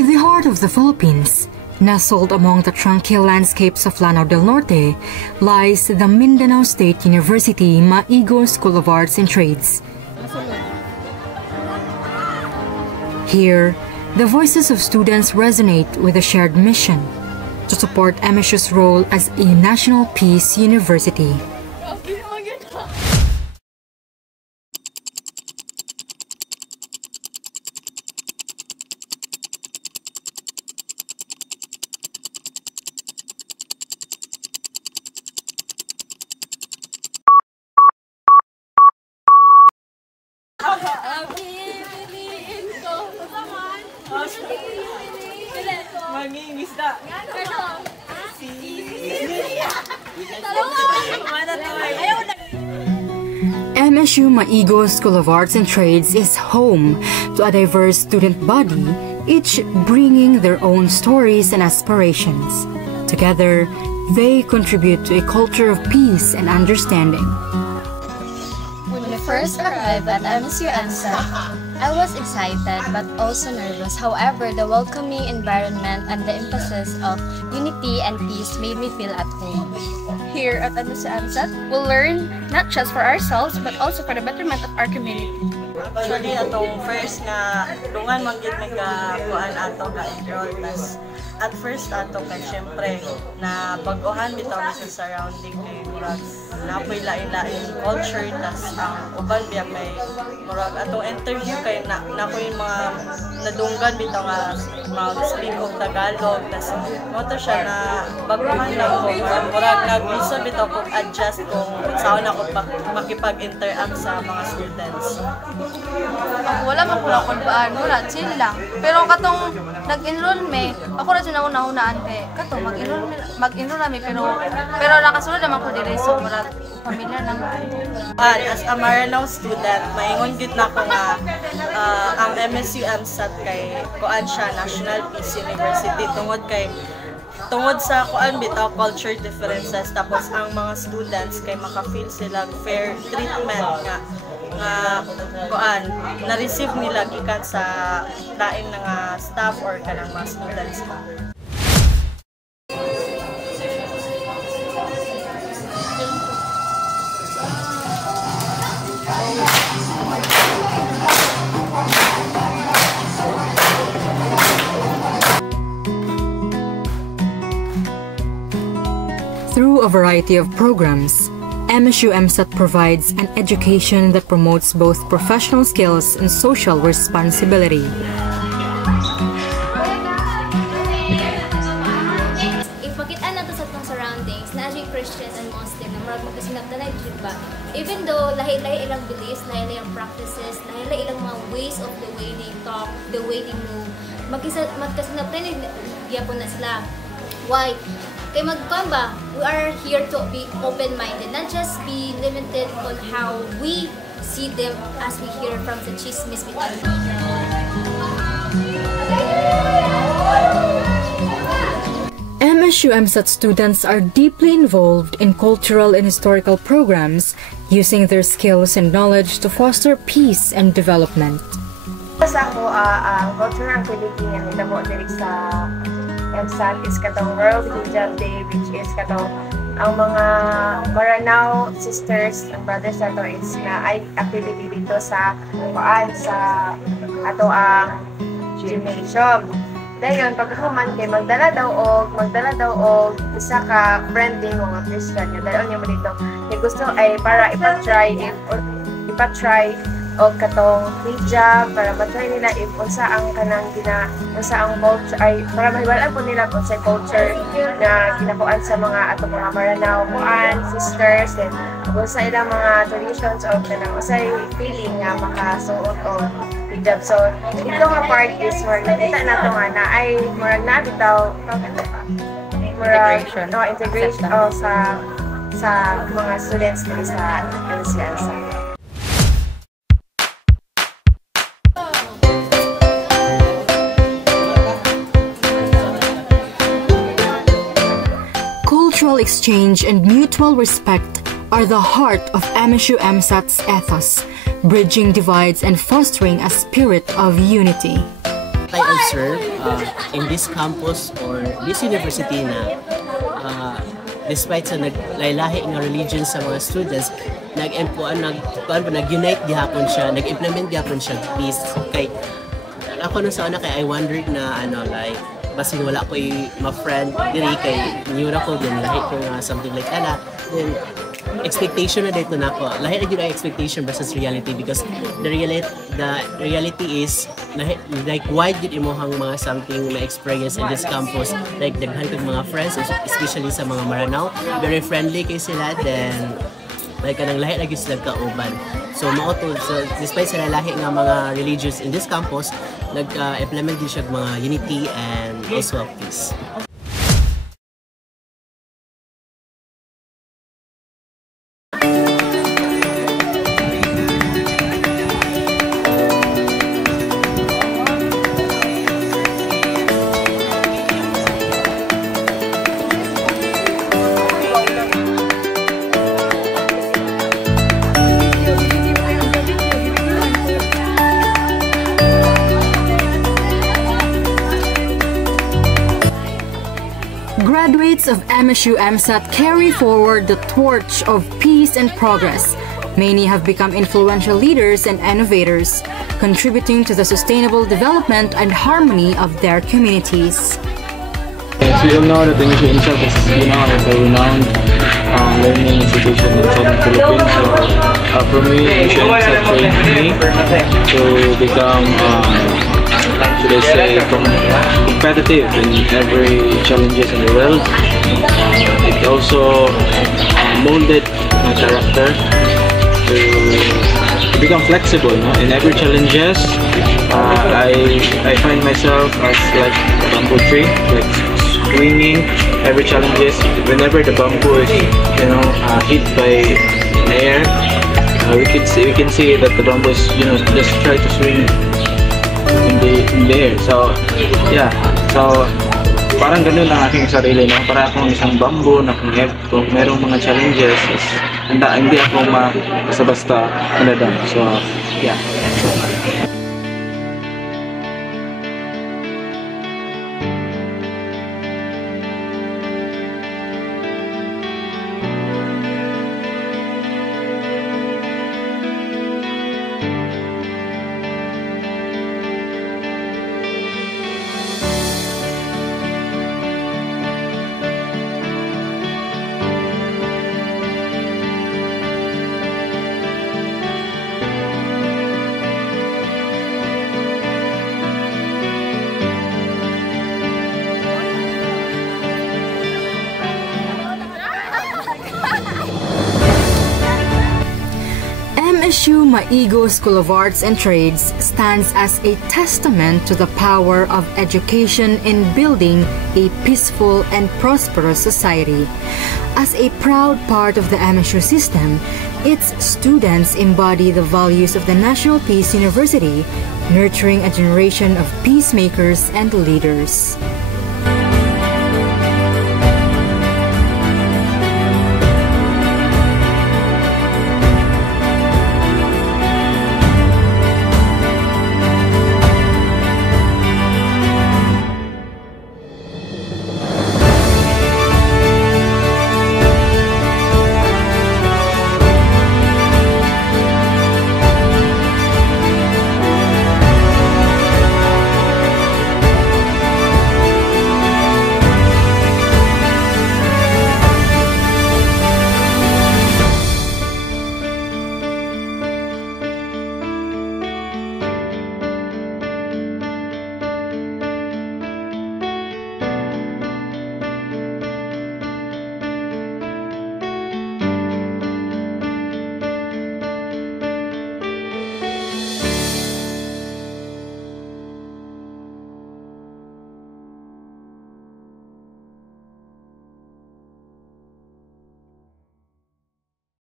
In the heart of the Philippines, nestled among the tranquil landscapes of Lanao del Norte, lies the Mindanao State University Maigo School of Arts and Trades. Here, the voices of students resonate with a shared mission to support MSU's role as a national peace university. MSU Maigo School of Arts and Trades is home to a diverse student body, each bringing their own stories and aspirations. Together, they contribute to a culture of peace and understanding. When we first arrived at MSU MSAT, I was excited but also nervous. However, the welcoming environment and the emphasis of unity and peace made me feel at home. Here at MSU MSAT, we'll learn not just for ourselves but also for the betterment of our community. Actually, atong first na dungan manggit may kuan ato ka-enroll. At first ato kay syempre na baguhan bitaw sa surrounding kay murag napoy lain-lain culture tas ang uban biya kay murag atong interview kay nakoy mga nadunggan bitaw nga mag-speak of Tagalog tas mo to siya na baguhan lang ko murag nag-isa bitaw ko adjust kung saan ako makipag-interact sa mga students. Wala man pula kung paano, chill lang. Pero katong nag-enroll me, ako na sinuna-unaan kay kato mag-enroll nami pero nakasunod naman ko dire so murag pamilya lang. As a Maranao student, maingon gid na ko nga ang MSU MSAT kay kuan siya National Peace University tungod sa kuan bitaw culture differences tapos ang mga students kay maka-feel sila fair treatment nga kuan na-receive nila gikan sa lain nga staff or kanang mga students. Through a variety of programs, MSU MSAT provides an education that promotes both professional skills and social responsibility. Ipakita nato sa itong surroundings na as Christians and Muslim na marag magkasinagdanay ba? Even though lahi-lahi ilang beliefs, lahi-lahi ilang practices, lahi-lahi ilang mga ways of the way they talk, the way they move, magkasinagdanay gyapon na sila. Why? Kay magkamba, we are here to be open-minded, not just be limited on how we see them as we hear from the chismis bitan. MSU MSAT students are deeply involved in cultural and historical programs, using their skills and knowledge to foster peace and development. Sa ako, ang cultural activity nga nitabo diri sa MSAT is katong World Hijab Day, which is katong ang mga Maranao sisters and brothers nato is na ay activity dito sa ato ang gymnasium. Dayon pagkahuman kay magdala daw og isa ka friend din mga Christian nga dayon niya mo dito. Kay gusto ay para ipatry og katong hijab para matry nila if unsa ang culture ay para mahiwalaan po nila kung sa culture na ginakuan sa mga ato mga Maranao sisters and kung sa ilang mga traditions o kanang usay feeling nga makasuot og hijab. So ito nga part is more nakita nato nga na ay murag na bitaw integration sa mga students dito sa MSU. Cultural exchange and mutual respect are the heart of MSU MSAT's ethos, bridging divides and fostering a spirit of unity. what I observe in this campus or this university na despite sa naglaylahi nga religion sa mga students, nag-unite gihapon siya, nag-implement gihapon siya peace. Kay ako nung sa una kay I wondered na like basing wala ko ma-friend diri kay new ra ko din lahi ko nga something like that. Then expectation na dito na ako. Lahi na yun ang expectation versus reality because the reality is like wide yun imohang mga something na experience in this campus. Like daghan kong mga friends, especially sa mga Maranao. Very friendly kay sila. Then like kanang lahi lagi sila kauban. So despite sa lahi nga mga religions in this campus, nag-implement din siya mga unity and also peace. Graduates of MSU MSAT carry forward the torch of peace and progress. Many have become influential leaders and innovators, contributing to the sustainable development and harmony of their communities. As we all know that MSU MSAT is a renowned learning institution in Southern Philippines. So for me, MSU MSAT trained me to become should I say, competitive in every challenges in the world. It also molded my character to become flexible. In every challenges, I find myself as like a bamboo tree, like swinging every challenges. Whenever the bamboo is, hit by air, we can see that the bamboo is, just try to swing in the air. So yeah, so parang ganun ang aking sarili, no? Para akong isang bamboo na kung merong mga challenges, hindi ako basta-basta anadam. So yeah. MSU Maigo School of Arts and Trades stands as a testament to the power of education in building a peaceful and prosperous society. As a proud part of the MSU system, its students embody the values of the National Peace University, nurturing a generation of peacemakers and leaders.